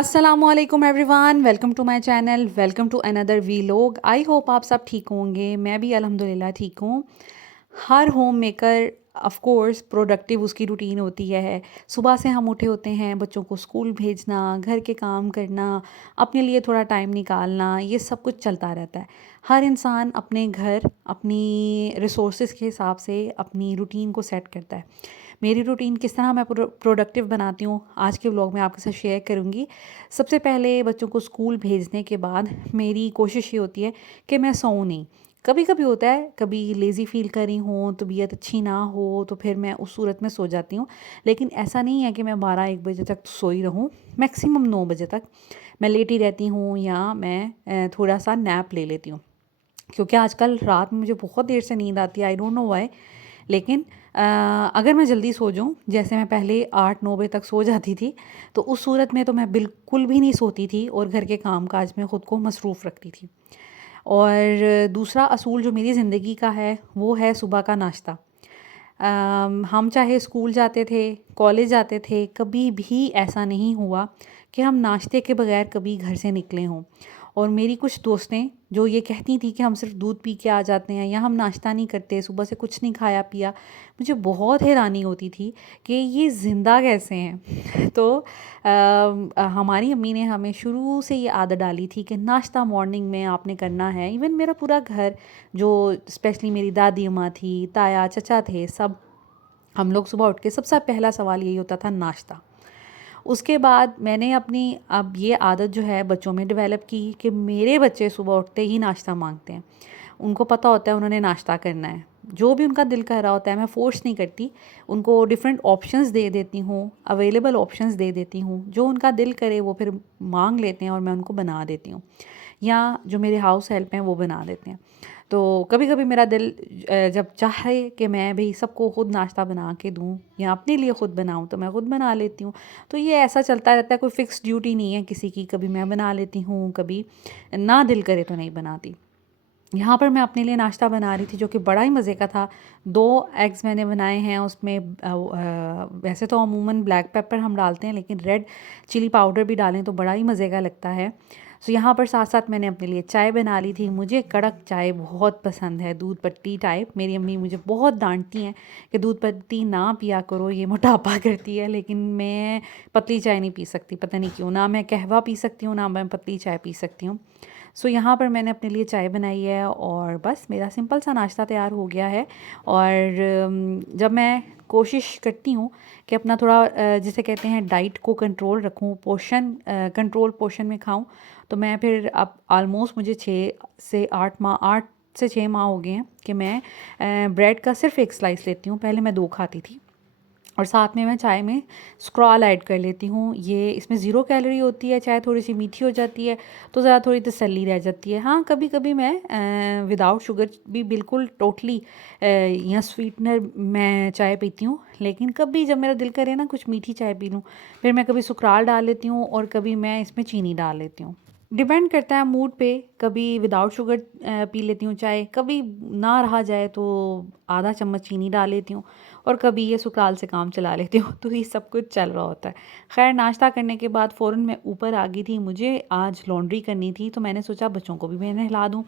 अस्सलामुअलैकुम everyone, welcome to my channel, welcome to another vlog. I hope आप सब ठीक होंगे। मैं भी अल्हम्दुलिल्लाह ठीक हूँ। हर home maker of course productive उसकी रूटीन होती है। सुबह से हम उठे होते हैं, बच्चों को स्कूल भेजना, घर के काम करना, अपने लिए थोड़ा टाइम निकालना, ये सब कुछ चलता रहता है। हर इंसान अपने घर, अपनी रिसोर्सेज के हिसाब से अपनी रूटीन को सेट करता है। मेरी रूटीन किस तरह मैं प्रोडक्टिव बनाती हूँ, आज के व्लॉग में आपके साथ शेयर करूँगी। सबसे पहले बच्चों को स्कूल भेजने के बाद मेरी कोशिश ये होती है कि मैं सोऊं नहीं। कभी कभी होता है, कभी लेज़ी फील कर रही हूँ, तबीयत अच्छी ना हो तो फिर मैं उस सूरत में सो जाती हूँ। लेकिन ऐसा नहीं है कि मैं 12-1 बजे तक सोई रहूँ। मैक्सिमम 9 बजे तक मैं लेटी रहती हूँ या मैं थोड़ा सा नैप ले लेती हूँ। क्योंकि आजकल रात में मुझे बहुत देर से नींद आती है, आई डोंट नो व्हाई। लेकिन अगर मैं जल्दी सो जाऊँ, जैसे मैं पहले 8-9 बजे तक सो जाती थी, तो उस सूरत में तो मैं बिल्कुल भी नहीं सोती थी और घर के काम काज में ख़ुद को मसरूफ़ रखती थी। और दूसरा असूल जो मेरी ज़िंदगी का है वो है सुबह का नाश्ता। हम चाहे स्कूल जाते थे, कॉलेज जाते थे, कभी भी ऐसा नहीं हुआ कि हम नाश्ते के बगैर कभी घर से निकले हों। और मेरी कुछ दोस्तें जो ये कहती थी कि हम सिर्फ दूध पी के आ जाते हैं या हम नाश्ता नहीं करते, सुबह से कुछ नहीं खाया पिया, मुझे बहुत हैरानी होती थी कि ये ज़िंदा कैसे हैं। तो हमारी अम्मी ने हमें शुरू से ये आदत डाली थी कि नाश्ता मॉर्निंग में आपने करना है। इवन मेरा पूरा घर, जो स्पेशली मेरी दादी अम्मा थी, ताया चचा थे, सब हम लोग सुबह उठ के सबसे पहला सवाल यही होता था, नाश्ता। उसके बाद मैंने अपनी अब ये आदत जो है बच्चों में डेवलप की कि मेरे बच्चे सुबह उठते ही नाश्ता मांगते हैं। उनको पता होता है उन्होंने नाश्ता करना है। जो भी उनका दिल कर रहा होता है, मैं फ़ोर्स नहीं करती। उनको डिफरेंट ऑप्शंस दे देती हूँ, अवेलेबल ऑप्शंस दे देती हूँ। जो उनका दिल करे वो फिर मांग लेते हैं और मैं उनको बना देती हूँ। या जो मेरे हाउस हेल्प हैं वो बना देते हैं। तो कभी कभी मेरा दिल जब चाहे कि मैं भी सबको ख़ुद नाश्ता बना के दूँ या अपने लिए ख़ुद बनाऊँ तो मैं ख़ुद बना लेती हूँ। तो ये ऐसा चलता रहता है, कोई फ़िक्स ड्यूटी नहीं है किसी की। कभी मैं बना लेती हूँ, कभी ना दिल करे तो नहीं बनाती। यहाँ पर मैं अपने लिए नाश्ता बना रही थी जो कि बड़ा ही मज़े का था। 2 एग्स मैंने बनाए हैं। उसमें वैसे तो अमूमन ब्लैक पेपर हम डालते हैं, लेकिन रेड चिली पाउडर भी डालें तो बड़ा ही मज़े का लगता है। सो यहाँ पर साथ साथ मैंने अपने लिए चाय बना ली थी। मुझे कड़क चाय बहुत पसंद है, दूध पत्ती टाइप। मेरी अम्मी मुझे बहुत डांटती हैं कि दूध पत्ती ना पिया करो, ये मोटापा करती है। लेकिन मैं पतली चाय नहीं पी सकती, पता नहीं क्यों। ना मैं कहवा पी सकती हूँ, ना मैं पतली चाय पी सकती हूँ। सो यहाँ पर मैंने अपने लिए चाय बनाई है और बस मेरा सिंपल सा नाश्ता तैयार हो गया है। और जब मैं कोशिश करती हूँ कि अपना थोड़ा जिसे कहते हैं डाइट को कंट्रोल रखूँ, पोर्शन कंट्रोल पोर्शन में खाऊँ, तो मैं फिर अब ऑलमोस्ट मुझे 8 से 6 माह हो गए हैं कि मैं ब्रेड का सिर्फ 1 स्लाइस लेती हूँ। पहले मैं 2 खाती थी। और साथ में मैं चाय में स्क्रॉल ऐड कर लेती हूँ। ये इसमें ज़ीरो कैलोरी होती है, चाय थोड़ी सी मीठी हो जाती है तो ज़रा थोड़ी तसल्ली रह जाती है। हाँ, कभी कभी मैं विदाउट शुगर भी बिल्कुल टोटली या स्वीटनर मैं चाय पीती हूँ। लेकिन कभी जब मेरा दिल करे ना कुछ मीठी चाय पी लूँ, फिर मैं कभी सुकराल डाल लेती हूँ और कभी मैं इसमें चीनी डाल लेती हूँ। डिपेंड करता है मूड पे। कभी विदाउट शुगर पी लेती हूँ चाय, कभी ना रहा जाए तो आधा चम्मच चीनी डाल लेती हूँ, और कभी ये सुकराल से काम चला लेती हूँ। तो ये सब कुछ चल रहा होता है। खैर, नाश्ता करने के बाद फ़ौरन मैं ऊपर आ गई थी। मुझे आज लॉन्ड्री करनी थी तो मैंने सोचा बच्चों को भी मैं नहला दूँ।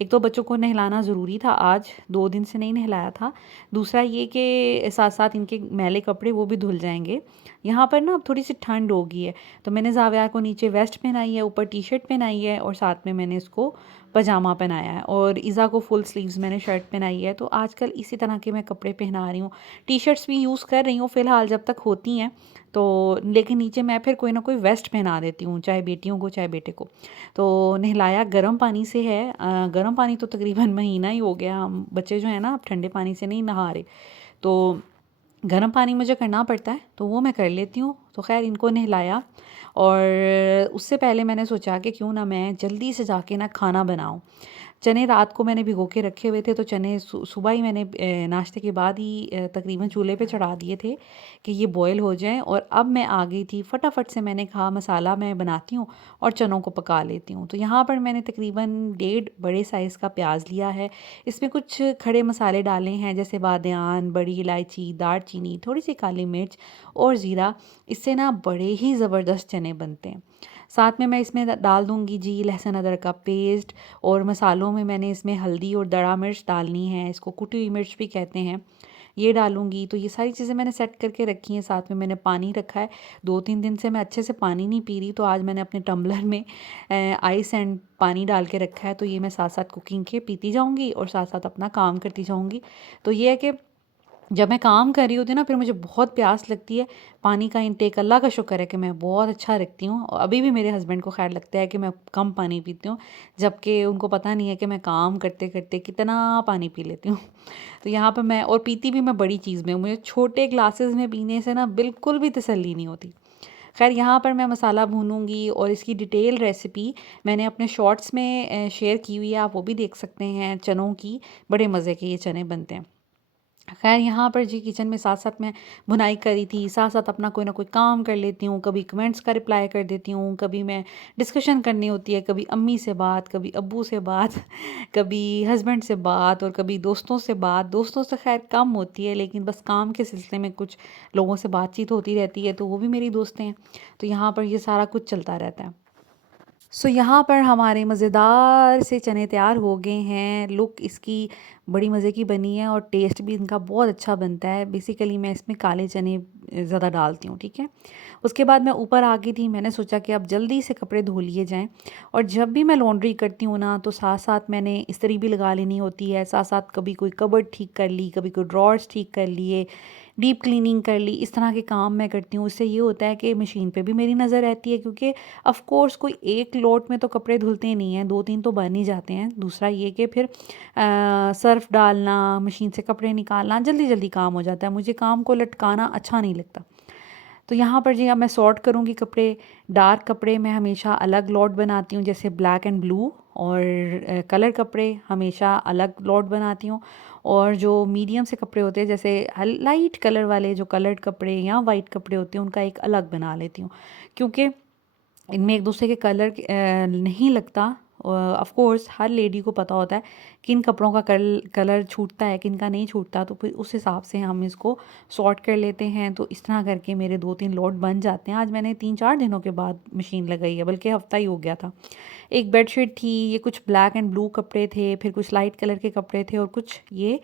एक तो बच्चों को नहलाना ज़रूरी था, आज 2 दिन से नहीं नहलाया था। दूसरा ये कि साथ साथ इनके मैले कपड़े वो भी धुल जाएंगे। यहाँ पर ना अब थोड़ी सी ठंड हो गई है, तो मैंने ज़ाविया को नीचे वेस्ट पहनाई है, ऊपर टी शर्ट पहनाई है और साथ में मैंने इसको पजामा पहनाया है, और ईज़ा को फुल स्लीव्स मैंने शर्ट पहनाई है। तो आजकल इसी तरह के मैं कपड़े पहना रही हूँ। टी शर्ट्स भी यूज़ कर रही हूँ फ़िलहाल जब तक होती हैं तो, लेकिन नीचे मैं फिर कोई ना कोई वेस्ट पहना देती हूँ, चाहे बेटियों को चाहे बेटे को। तो नहलाया गर्म पानी से है। गर्म पानी तो तकरीबन महीना ही हो गया। हम बच्चे जो है ना अब ठंडे पानी से नहीं नहा रहे, तो गर्म पानी मुझे करना पड़ता है, तो वो मैं कर लेती हूँ। तो खैर, इनको नहलाया और उससे पहले मैंने सोचा कि क्यों ना मैं जल्दी से जाके ना खाना बनाऊँ। चने रात को मैंने भिगो के रखे हुए थे, तो चने सुबह ही मैंने नाश्ते के बाद ही तकरीबन चूल्हे पे चढ़ा दिए थे कि ये बॉयल हो जाएं। और अब मैं आ गई थी, फटाफट से मैंने कहा मसाला मैं बनाती हूँ और चनों को पका लेती हूँ। तो यहाँ पर मैंने तकरीबन 1.5 बड़े साइज़ का प्याज लिया है। इसमें कुछ खड़े मसाले डाले हैं, जैसे बादियान, बड़ी इलायची, दालचीनी, थोड़ी सी काली मिर्च और ज़ीरा। इससे ना बड़े ही ज़बरदस्त चने बनते हैं। साथ में मैं इसमें डाल दूँगी जी लहसुन अदरक का पेस्ट, और मसालों में मैंने इसमें हल्दी और दड़ा मिर्च डालनी है, इसको कुटी हुई मिर्च भी कहते हैं, ये डालूँगी। तो ये सारी चीज़ें मैंने सेट करके रखी हैं। साथ में मैंने पानी रखा है। 2-3 दिन से मैं अच्छे से पानी नहीं पी रही, तो आज मैंने अपने टम्बलर में आइस एंड पानी डाल के रखा है। तो ये मैं साथ-साथ कुकिंग के पीती जाऊँगी और साथ-साथ अपना काम करती जाऊँगी। तो ये है कि जब मैं काम कर रही होती हूँ ना, फिर मुझे बहुत प्यास लगती है। पानी का इंटेक अल्लाह का शुक्र है कि मैं बहुत अच्छा रखती हूँ, और अभी भी मेरे हस्बैंड को ख़ैर लगता है कि मैं कम पानी पीती हूँ, जबकि उनको पता नहीं है कि मैं काम करते-करते कितना पानी पी लेती हूँ। तो यहाँ पे मैं, और पीती भी मैं बड़ी चीज़ में हूँ, मुझे छोटे ग्लासेस में पीने से ना बिल्कुल भी तसल्ली नहीं होती। ख़ैर यहाँ पर मैं मसाला भूनूँगी, और इसकी डिटेल रेसिपी मैंने अपने शॉर्ट्स में शेयर की हुई है, आप वो भी देख सकते हैं चनों की। बड़े मज़े के ये चने बनते हैं। ख़ैर यहाँ पर जी किचन में साथ-साथ मैं भुनाई करी थी, साथ-साथ अपना कोई ना कोई काम कर लेती हूँ, कभी कमेंट्स का रिप्लाई कर देती हूँ, कभी मैं डिस्कशन करनी होती है, कभी अम्मी से बात, कभी अब्बू से बात, कभी हस्बैंड से बात, और कभी दोस्तों से बात। दोस्तों से ख़ैर कम होती है, लेकिन बस काम के सिलसिले में कुछ लोगों से बातचीत होती रहती है, तो वो भी मेरी दोस्तें हैं। तो यहाँ पर ये सारा कुछ चलता रहता है। सो यहाँ पर हमारे मज़ेदार से चने तैयार हो गए हैं। लुक इसकी बड़ी मज़े की बनी है, और टेस्ट भी इनका बहुत अच्छा बनता है। बेसिकली मैं इसमें काले चने ज़्यादा डालती हूँ, ठीक है। उसके बाद मैं ऊपर आ गई थी, मैंने सोचा कि अब जल्दी से कपड़े धो लिए जाएं। और जब भी मैं लॉन्ड्री करती हूँ ना, तो साथ साथ मैंने इस्त्री भी लगा लेनी होती है, साथ साथ कभी कोई कबर्ड ठीक कर ली, कभी कोई ड्रॉर्स ठीक कर लिए, डीप क्लीनिंग कर ली। इस तरह के काम मैं करती हूँ। इससे ये होता है कि मशीन पे भी मेरी नज़र रहती है, क्योंकि ऑफ़ कोर्स कोई एक लोट में तो कपड़े धुलते नहीं हैं, 2-3 तो बन ही जाते हैं। दूसरा ये कि फिर सर्फ़ डालना, मशीन से कपड़े निकालना, जल्दी-जल्दी काम हो जाता है। मुझे काम को लटकाना अच्छा नहीं लगता। तो यहाँ पर जी अब मैं सॉर्ट करूँगी कपड़े। डार्क कपड़े मैं हमेशा अलग लॉट बनाती हूँ, जैसे ब्लैक एंड ब्लू, और कलर कपड़े हमेशा अलग लॉट बनाती हूँ। और जो मीडियम से कपड़े होते हैं, जैसे लाइट कलर वाले जो कलर्ड कपड़े या वाइट कपड़े होते हैं, उनका एक अलग बना लेती हूँ, क्योंकि इनमें एक दूसरे के कलर नहीं लगता। ऑफ कोर्स हर लेडी को पता होता है किन कपड़ों का कलर छूटता है, किन का नहीं छूटता, तो फिर उस हिसाब से हम इसको सॉर्ट कर लेते हैं। तो इस तरह करके मेरे 2-3 लोड बन जाते हैं। आज मैंने 3-4 दिनों के बाद मशीन लगाई है, बल्कि हफ़्ता ही हो गया था। एक बेडशीट थी, ये कुछ ब्लैक एंड ब्लू कपड़े थे, फिर कुछ लाइट कलर के कपड़े थे, और कुछ ये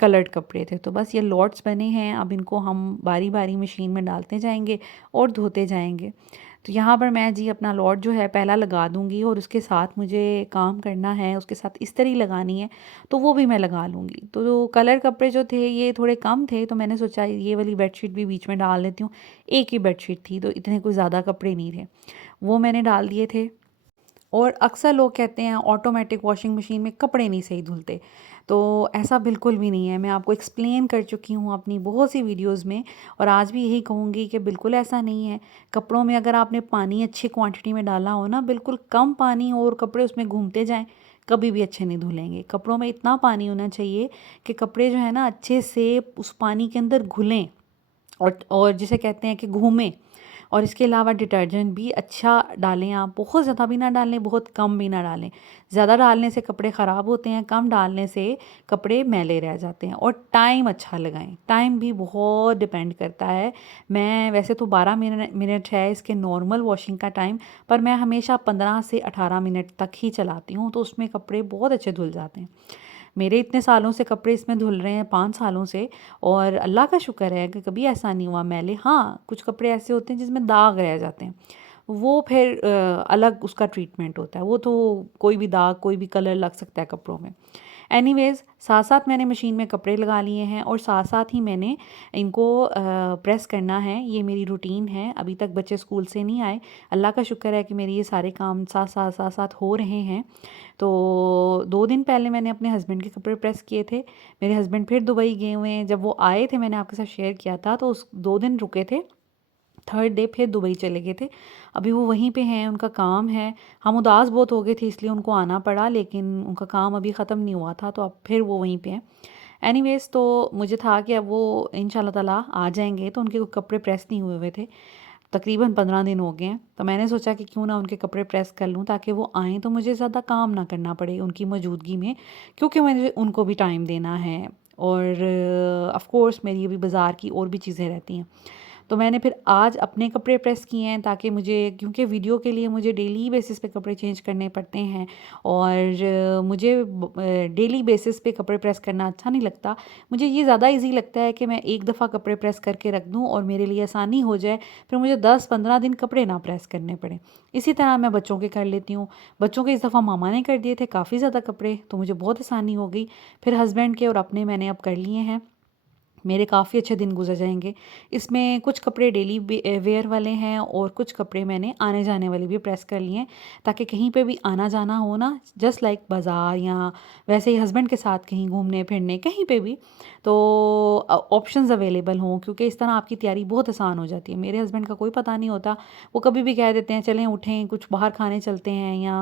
कलर्ड कपड़े थे। तो बस ये लॉट्स बने हैं, अब इनको हम बारी बारी मशीन में डालते जाएंगे और धोते जाएंगे। तो यहाँ पर मैं जी अपना लॉट जो है पहला लगा दूँगी, और उसके साथ मुझे काम करना है, उसके साथ इस्त्री लगानी है, तो वो भी मैं लगा लूँगी। तो जो कलर कपड़े जो थे ये थोड़े कम थे, तो मैंने सोचा ये वाली बेडशीट भी बीच में डाल देती हूँ। एक ही बेडशीट थी, तो इतने कोई ज़्यादा कपड़े नहीं थे, वो मैंने डाल दिए थे। और अक्सर लोग कहते हैं ऑटोमेटिक वॉशिंग मशीन में कपड़े नहीं सही धुलते, तो ऐसा बिल्कुल भी नहीं है। मैं आपको एक्सप्लेन कर चुकी हूँ अपनी बहुत सी वीडियोस में, और आज भी यही कहूँगी कि बिल्कुल ऐसा नहीं है। कपड़ों में अगर आपने पानी अच्छी क्वांटिटी में डाला हो ना, बिल्कुल कम पानी और कपड़े उसमें घूमते जाएं, कभी भी अच्छे नहीं धुलेंगे। कपड़ों में इतना पानी होना चाहिए कि कपड़े जो है ना अच्छे से उस पानी के अंदर घुलें, और जिसे कहते हैं कि घूमें। और इसके अलावा डिटर्जेंट भी अच्छा डालें आप, बहुत ज़्यादा भी ना डालें, बहुत कम भी ना डालें। ज़्यादा डालने से कपड़े ख़राब होते हैं, कम डालने से कपड़े मैले रह जाते हैं। और टाइम अच्छा लगाएं, टाइम भी बहुत डिपेंड करता है। मैं वैसे तो 12 मिनट है इसके नॉर्मल वॉशिंग का टाइम, पर मैं हमेशा 15 से 18 मिनट तक ही चलाती हूँ, तो उसमें कपड़े बहुत अच्छे धुल जाते हैं। मेरे इतने सालों से कपड़े इसमें धुल रहे हैं, 5 सालों से, और अल्लाह का शुक्र है कि कभी ऐसा नहीं हुआ मैले। हाँ, कुछ कपड़े ऐसे होते हैं जिसमें दाग रह जाते हैं, वो फिर अलग उसका ट्रीटमेंट होता है। वो तो कोई भी दाग, कोई भी कलर लग सकता है कपड़ों में। एनीवेज़ साथ साथ मैंने मशीन में कपड़े लगा लिए हैं, और साथ साथ ही मैंने इनको प्रेस करना है। ये मेरी रूटीन है। अभी तक बच्चे स्कूल से नहीं आए, अल्लाह का शुक्र है कि मेरे ये सारे काम साथ साथ हो रहे हैं। तो 2 दिन पहले मैंने अपने हस्बैंड के कपड़े प्रेस किए थे। मेरे हस्बैंड फिर दुबई गए हुए हैं। जब वो आए थे, मैंने आपके साथ शेयर किया था, तो उस 2 दिन रुके थे, थर्ड डे फिर दुबई चले गए थे। अभी वो वहीं पे हैं, उनका काम है। हम उदास बहुत हो गए थे, इसलिए उनको आना पड़ा, लेकिन उनका काम अभी ख़त्म नहीं हुआ था, तो अब फिर वो वहीं पे हैं। एनीवेज़ तो मुझे था कि अब वो इंशाल्लाह ताला आ जाएंगे, तो उनके कपड़े प्रेस नहीं हुए हुए थे। तकरीबन 15 दिन हो गए हैं, तो मैंने सोचा कि क्यों ना उनके कपड़े प्रेस कर लूँ, ताकि वो आएँ तो मुझे ज़्यादा काम ना करना पड़े उनकी मौजूदगी में, क्योंकि मुझे उनको भी टाइम देना है, और ऑफ़ कोर्स मेरी अभी बाज़ार की और भी चीज़ें रहती हैं। तो मैंने फिर आज अपने कपड़े प्रेस किए हैं, ताकि मुझे, क्योंकि वीडियो के लिए मुझे डेली बेसिस पे कपड़े चेंज करने पड़ते हैं और मुझे डेली बेसिस पे कपड़े प्रेस करना अच्छा नहीं लगता। मुझे ये ज़्यादा ईज़ी लगता है कि मैं एक दफ़ा कपड़े प्रेस करके रख दूँ और मेरे लिए आसानी हो जाए, फिर मुझे 10-15 दिन कपड़े ना प्रेस करने पड़े। इसी तरह मैं बच्चों के कर लेती हूँ। बच्चों के इस दफ़ा मामा ने कर दिए थे काफ़ी ज़्यादा कपड़े, तो मुझे बहुत आसानी हो गई। फिर हस्बैंड के और अपने मैंने अब कर लिए हैं। मेरे काफ़ी अच्छे दिन गुजर जाएंगे। इसमें कुछ कपड़े डेली वेयर वाले हैं और कुछ कपड़े मैंने आने जाने वाले भी प्रेस कर लिए हैं, ताकि कहीं पे भी आना जाना हो ना, जस्ट लाइक बाज़ार या वैसे ही हस्बैंड के साथ कहीं घूमने फिरने कहीं पे भी, तो ऑप्शंस अवेलेबल हों, क्योंकि इस तरह आपकी तैयारी बहुत आसान हो जाती है। मेरे हस्बैंड का कोई पता नहीं होता, वो कभी भी कह देते हैं चलें उठें कुछ बाहर खाने चलते हैं या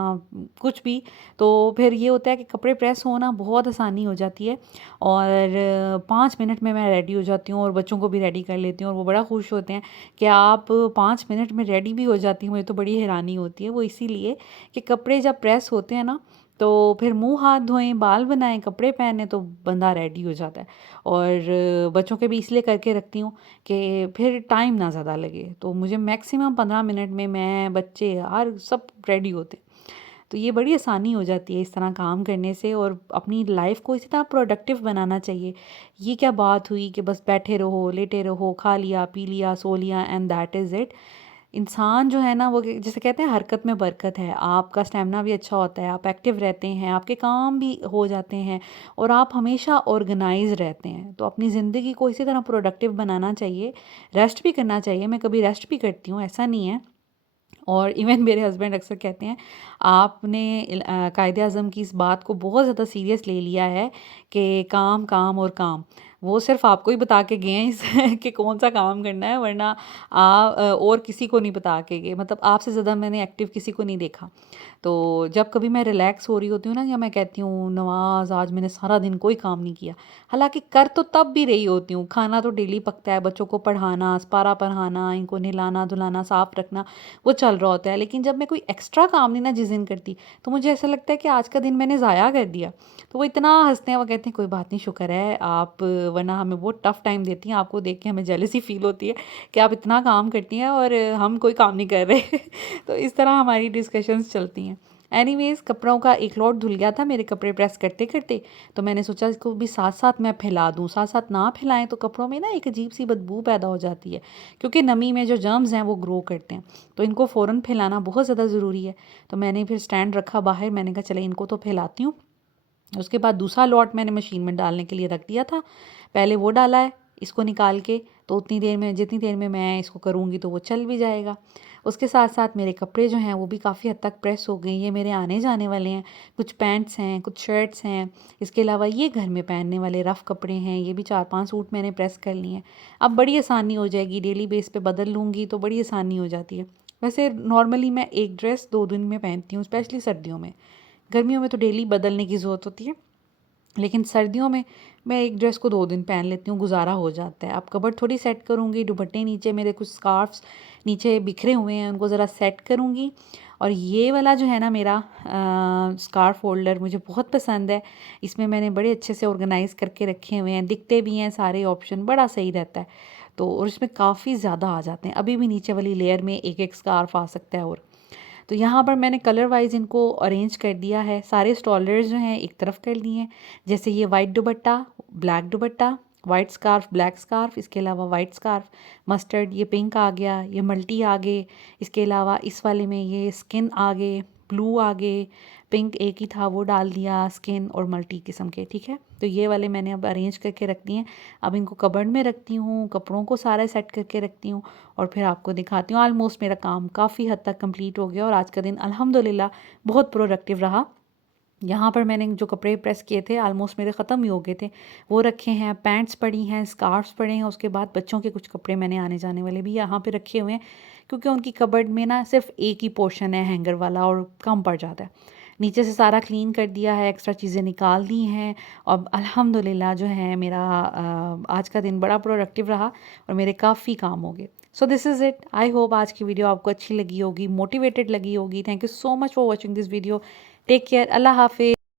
कुछ भी, तो फिर ये होता है कि कपड़े प्रेस होना बहुत आसानी हो जाती है और 5 मिनट में मैं रेडी हो जाती हूँ और बच्चों को भी रेडी कर लेती हूँ और वो बड़ा खुश होते हैं कि आप 5 मिनट में रेडी भी हो जाती हैं। मुझे तो बड़ी हैरानी होती है। वो इसीलिए कि कपड़े जब प्रेस होते हैं ना, तो फिर मुँह हाथ धोएँ, बाल बनाएँ, कपड़े पहने तो बंदा रेडी हो जाता है। और बच्चों के भी इसलिए करके रखती हूँ कि फिर टाइम ना ज़्यादा लगे। तो मुझे मैक्सिमम 15 मिनट में मैं, बच्चे, हर सब रेडी होते हैं। तो ये बड़ी आसानी हो जाती है इस तरह काम करने से, और अपनी लाइफ को इसी तरह प्रोडक्टिव बनाना चाहिए। ये क्या बात हुई कि बस बैठे रहो, लेटे रहो, खा लिया, पी लिया, सो लिया एंड दैट इज़ इट। इंसान जो है ना, वो जैसे कहते हैं हरकत में बरकत है। आपका स्टेमिना भी अच्छा होता है, आप एक्टिव रहते हैं, आपके काम भी हो जाते हैं और आप हमेशा ऑर्गेनाइज रहते हैं। तो अपनी ज़िंदगी को इसी तरह प्रोडक्टिव बनाना चाहिए। रेस्ट भी करना चाहिए, मैं कभी रेस्ट भी करती हूँ, ऐसा नहीं है। और इवन मेरे हस्बैंड अक्सर कहते हैं आपने कायदे-आज़म की इस बात को बहुत ज़्यादा सीरियस ले लिया है कि काम, काम और काम। वो सिर्फ़ आपको ही बता के गए हैं इस कि कौन-सा काम करना है, वरना और किसी को नहीं बता के गए। मतलब आपसे ज़्यादा मैंने एक्टिव किसी को नहीं देखा। तो जब कभी मैं रिलैक्स हो रही होती हूँ ना, या मैं कहती हूँ नवाज़ आज मैंने सारा दिन कोई काम नहीं किया, हालाँकि कर तो तब भी रही होती हूँ। खाना तो डेली पकता है, बच्चों को पढ़ाना, अस्पारा पढ़ाना, इनको नहलाना-धुलाना, साफ़ रखना, वो चल रहा होता है। लेकिन जब मैं कोई एक्स्ट्रा काम नहीं ना जिस दिन करती, तो मुझे ऐसा लगता है कि आज का दिन मैंने ज़ाया कर दिया। तो वो इतना हँसते हैं, वो कहते हैं कोई बात नहीं, शुक्र है आप, वरना हमें बहुत टफ़ टाइम देती हैं। आपको देख के हमें जेलसी फ़ील होती है कि आप इतना काम करती हैं और हम कोई काम नहीं कर रहे। तो इस तरह हमारी डिस्कशंस चलती हैं। एनीवेज़, कपड़ों का एक लॉट धुल गया था मेरे कपड़े प्रेस करते-करते, तो मैंने सोचा इसको भी साथ-साथ मैं फैला दूँ। साथ-साथ ना फैलाएँ तो कपड़ों में ना एक अजीब-सी बदबू पैदा हो जाती है, क्योंकि नमी में जो जर्म्स हैं वो ग्रो करते हैं। तो इनको फ़ौरन फैलाना बहुत ज़्यादा ज़रूरी है। तो मैंने फिर स्टैंड रखा बाहर, मैंने कहा चले इनको तो फैलाती हूँ। उसके बाद दूसरा लॉट मैंने मशीन में डालने के लिए रख दिया था। पहले वो डाला है, इसको निकाल के, तो उतनी देर में, जितनी देर में मैं इसको करूँगी तो वो चल भी जाएगा। उसके साथ-साथ मेरे कपड़े जो हैं वो भी काफ़ी हद तक प्रेस हो गए। ये मेरे आने जाने वाले हैं, कुछ पैंट्स हैं, कुछ शर्ट्स हैं। इसके अलावा ये घर में पहनने वाले रफ़ कपड़े हैं, ये भी 4-5 सूट मैंने प्रेस कर लिए हैं। अब बड़ी आसानी हो जाएगी, डेली बेस पे बदल लूँगी तो बड़ी आसानी हो जाती है। वैसे नॉर्मली मैं एक ड्रेस 2 दिन में पहनती हूँ, स्पेशली सर्दियों में। गर्मियों में तो डेली बदलने की ज़रूरत होती है। लेकिन सर्दियों में मैं एक ड्रेस को 2 दिन पहन लेती हूँ, गुज़ारा हो जाता है। अब कबर्ड थोड़ी सेट करूँगी, दुपट्टे नीचे मेरे कुछ स्कार्फ्स नीचे बिखरे हुए हैं, उनको ज़रा सेट करूँगी। और ये वाला जो है ना मेरा स्कार्फ होल्डर मुझे बहुत पसंद है। इसमें मैंने बड़े अच्छे से ऑर्गेनाइज़ करके रखे हुए हैं, दिखते भी हैं सारे ऑप्शन, बड़ा सही रहता है। तो और इसमें काफ़ी ज़्यादा आ जाते हैं, अभी भी नीचे वाली लेयर में एक-एक स्कार्फ आ सकता है और। तो यहाँ पर मैंने कलर वाइज़ इनको अरेंज कर दिया है। सारे स्टॉलर्स जो हैं एक तरफ कर लिए हैं। जैसे ये वाइट दुपट्टा, ब्लैक दुपट्टा, वाइट स्कार्फ, ब्लैक स्कार्फ, इसके अलावा वाइट स्कार्फ, मस्टर्ड, ये पिंक आ गया, ये मल्टी आ गए। इसके अलावा इस वाले में ये स्किन आ गए, ब्लू आ गए, पिंक एक ही था वो डाल दिया, स्किन और मल्टी किस्म के, ठीक है। तो ये वाले मैंने अब अरेंज करके रख दिए हैं। अब इनको कबर्ड में रखती हूँ, कपड़ों को सारा सेट करके रखती हूँ और फिर आपको दिखाती हूँ। ऑलमोस्ट मेरा काम काफ़ी हद तक कंप्लीट हो गया और आज का दिन अल्हम्दुलिल्लाह बहुत प्रोडक्टिव रहा। यहाँ पर मैंने जो कपड़े प्रेस किए थे ऑलमोस्ट मेरे ख़त्म ही हो गए थे, वो रखे हैं। पैंट्स पड़ी हैं, स्कार्फ्स पड़े हैं। उसके बाद बच्चों के कुछ कपड़े मैंने आने जाने वाले भी यहाँ पे रखे हुए हैं, क्योंकि उनकी कबर्ड में ना सिर्फ एक ही पोर्शन है हैंगर वाला और कम पड़ जाता है। नीचे से सारा क्लीन कर दिया है, एक्स्ट्रा चीज़ें निकाल दी हैं। और अल्हम्दुलिल्लाह जो है मेरा आज का दिन बड़ा प्रोडक्टिव रहा और मेरे काफ़ी काम हो गए। So this is it. I hope आज की वीडियो आपको अच्छी लगी होगी, मोटिवेटेड लगी होगी। Thank you so much for watching this video. Take care. अल्लाह हाफिज़।